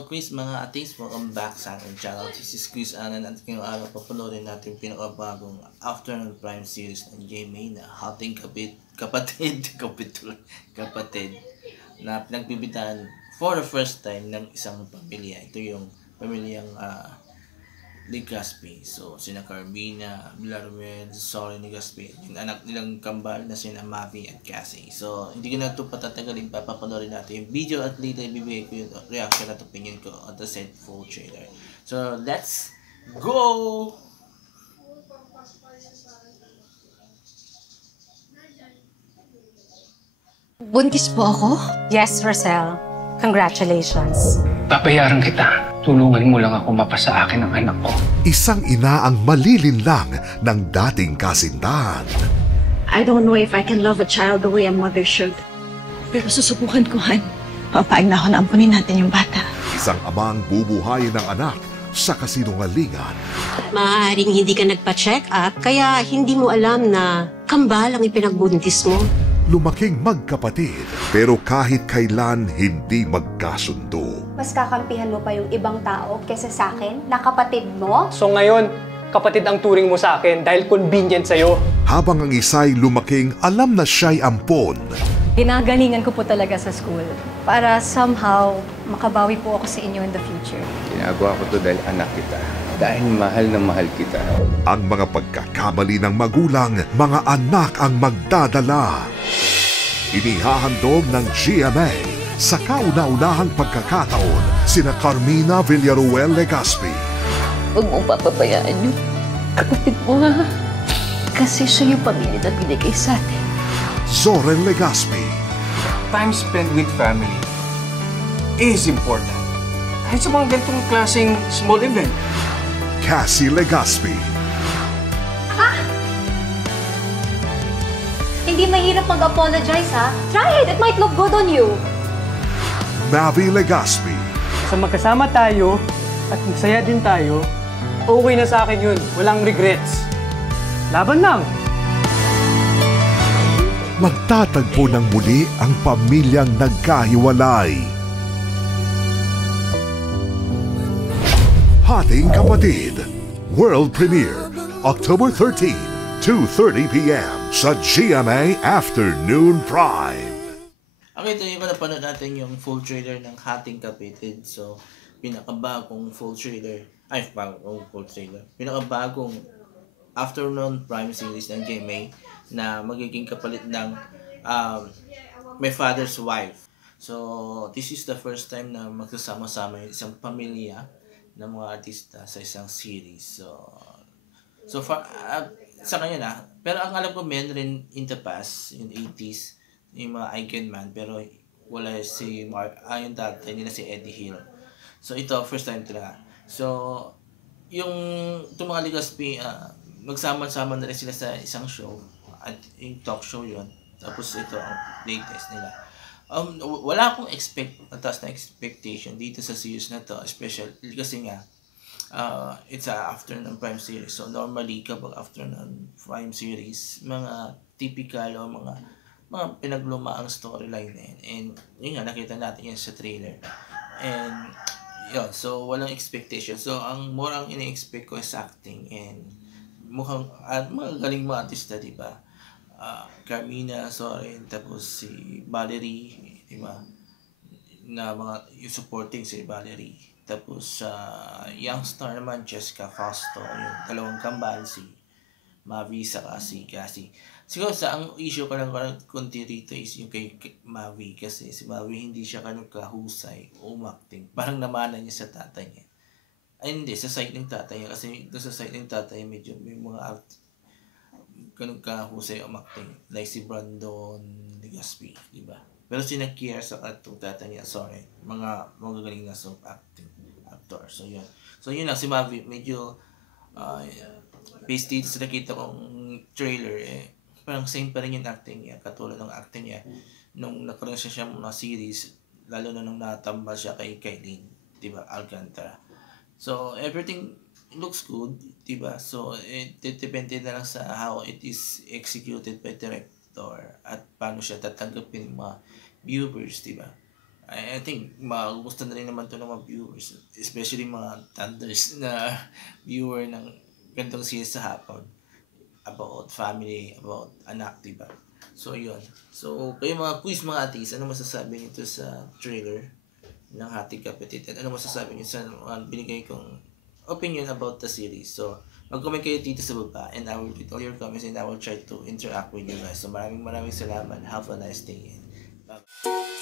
quiz mga atis, welcome back sa aking channel. This is Quiz Anan at ngayong araw papanoorin natin yung pinakabagong Afternoon Prime series ng GMA na Hating Kapatid na pinagbibitaan for the first time ng isang pamilya. Ito yung pamilyang Legazpi. So, sina Carmina, Villarreal, Zorin Legazpi, yung anak nilang kambal na sina Mavi at Cassie. So, hindi ko na ito patatagalin, papapanorin natin yung video at later ibibigay ko yung reaction at opinion ko on the said full trailer. So, let's go! Buntis po ako? Yes, Rosel. Congratulations. Papayaran kita. Tulungan mo lang ako mapasa akin ang anak ko. Isang ina ang malilinlang ng dating kasintahan. I don't know if I can love a child the way a mother should. Pero susubukan ko, Han. Papaig na ako na ampunin natin yung bata. Isang amang bubuhayin ng anak sa kasinungalingan. Maaaring hindi ka nagpa-check up, kaya hindi mo alam na kambal ang ipinagbuntis mo. Lumaking magkapatid, pero kahit kailan hindi magkasundo. Mas kakampihan mo pa yung ibang tao kesa sa akin, na kapatid mo? So ngayon, kapatid ang turing mo sa akin dahil convenient sa'yo. Habang ang isa'y lumaking alam na siya'y ampon. Ginagalingan ko po talaga sa school para somehow makabawi po ako sa inyo in the future. Ginagawa ko to dahil anak kita. Dahil mahal na mahal kita. Ang mga pagkakamali ng magulang, mga anak ang magdadala. Inihahandog ng GMA sa kauna-unahang pagkakataon sina Carmina Villarreal Legazpi. Huwag mong papabayaan yung kapatid mo, ha? Kasi siya yung pamilya na binigay sa atin. Zorin Legazpi. Time spent with family is important. Kahit sa mga ganitong klaseng small event. Cassie Legazpi. Hindi mahirap mag-apologize, ha? Try it! It might look good on you! Mavi Legazpi. Sa magkasama tayo at masaya din tayo, okay na sa akin yun. Walang regrets. Laban lang! Magtatagpo ng muli ang pamilyang nagkahiwalay. Hating Kapatid, World Premiere, October 13, 2:30 p.m. sa GMA Afternoon Prime. Okay, ito yung napanood natin yung full trailer ng Hating Kapatid. So, pinakabagong full trailer, pinakabagong Afternoon Prime series ng GMA na magiging kapalit ng My Father's Wife. So, this is the first time na magsasama-sama yung isang pamilya ng mga artista sa isang series. So far, sa kanya na. Pero ang alam ko, meron rin in the past, yung 80s, yung mga Icon Man, pero wala si yung tatay, hindi na si Eddie Hill. So ito, first time talaga. So, yung itong mga Legazpi, magsama-sama na rin sila sa isang show, at yung talk show yun. Tapos ito ang latest nila. Wala akong mataas na expectation dito sa series na to, especially kasi nga it's a Afternoon Prime series. So normally kapag Afternoon Prime series, mga typical o mga pinaglumaang storyline na yun. And yun nga, nakita natin yan sa trailer. And yun, so walang expectation. So ang more ang ini-expect ko is acting, and mukhang mga galing mga artista, diba? Carmina, Zorin, tapos si Valerie, diba? Na yung supporting si Valerie. Tapos young star naman, Jessica Fausto, yung dalawang kambal, si Mavi saka si Cassie. Siguro ang issue ko lang kunti rito is yung kay Mavi, kasi si Mavi hindi siya kahusay umacting. Parang namana niya sa tatay niya. Ay hindi, sa side ng tatay niya, kasi doon sa side ng tatay medyo may mga kahusay umacting, like si Brandon Legazpi, diba? Pero si Nakier sa katong tatay niya, sorry, mga magagaling na actor. So yun lang, si Mavi medyo based dito sa nakita kong trailer, parang same pa rin yung acting niya, katulad ng acting niya nung nagkaroon siya mga series, lalo na nung natambal siya kay Kailin, diba, Alcantara. So everything looks good, diba? So it depende na lang sa how it is executed by director at paano siya tatanggapin mga viewers, diba? I think magugustuhan na rin naman to ng mga viewers, especially mga thunders na viewer ng gantong series sa hapon about family, about anak, diba? So, yun. So, kayo mga quiz, mga atis, ano masasabi nito sa trailer ng Hating Kapatid? At ano masasabi nyo sa binigay kong opinion about the series? So, mag-comment kayo dito sa baba and I will read all your comments and I will try to interact with you guys. So, maraming salamat. Have a nice day. Bye.